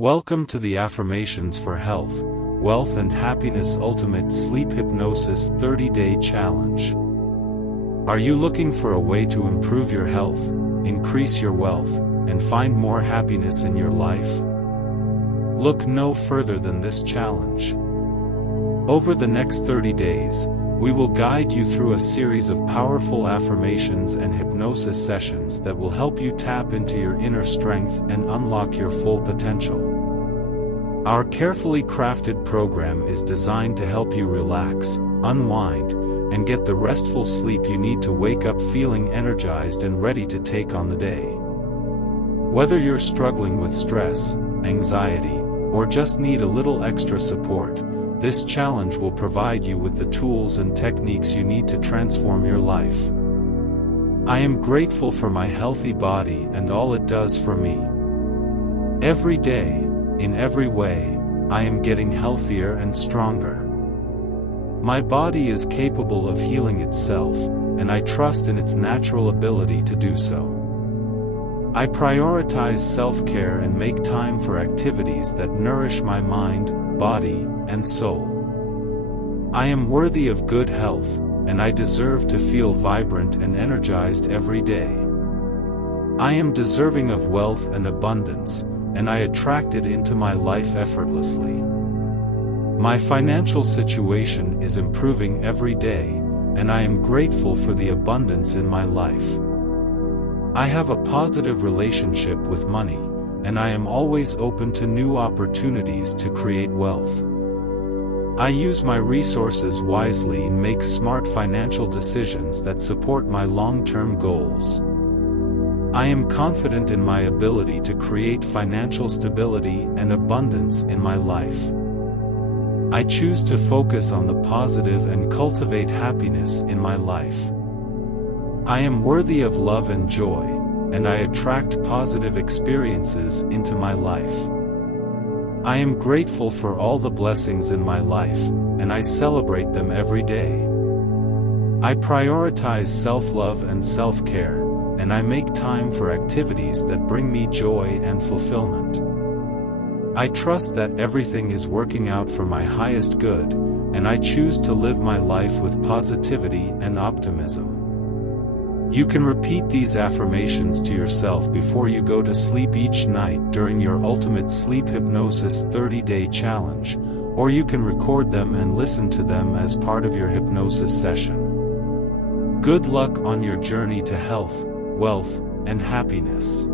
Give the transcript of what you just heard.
Welcome to the Affirmations for Health, Wealth and Happiness Ultimate Sleep Hypnosis 30-Day Challenge. Are you looking for a way to improve your health, increase your wealth, and find more happiness in your life? Look no further than this challenge. Over the next 30 days, we will guide you through a series of powerful affirmations and hypnosis sessions that will help you tap into your inner strength and unlock your full potential. Our carefully crafted program is designed to help you relax, unwind, and get the restful sleep you need to wake up feeling energized and ready to take on the day. Whether you're struggling with stress, anxiety, or just need a little extra support, this challenge will provide you with the tools and techniques you need to transform your life. I am grateful for my healthy body and all it does for me. Every day, in every way, I am getting healthier and stronger. My body is capable of healing itself, and I trust in its natural ability to do so. I prioritize self-care and make time for activities that nourish my mind, body, and soul. I am worthy of good health, and I deserve to feel vibrant and energized every day. I am deserving of wealth and abundance, and I attract it into my life effortlessly. My financial situation is improving every day, and I am grateful for the abundance in my life. I have a positive relationship with money, and I am always open to new opportunities to create wealth. I use my resources wisely and make smart financial decisions that support my long-term goals. I am confident in my ability to create financial stability and abundance in my life. I choose to focus on the positive and cultivate happiness in my life. I am worthy of love and joy, and I attract positive experiences into my life. I am grateful for all the blessings in my life, and I celebrate them every day. I prioritize self-love and self-care, and I make time for activities that bring me joy and fulfillment. I trust that everything is working out for my highest good, and I choose to live my life with positivity and optimism. You can repeat these affirmations to yourself before you go to sleep each night during your Ultimate Sleep Hypnosis 30-Day Challenge, or you can record them and listen to them as part of your hypnosis session. Good luck on your journey to health, wealth, and happiness.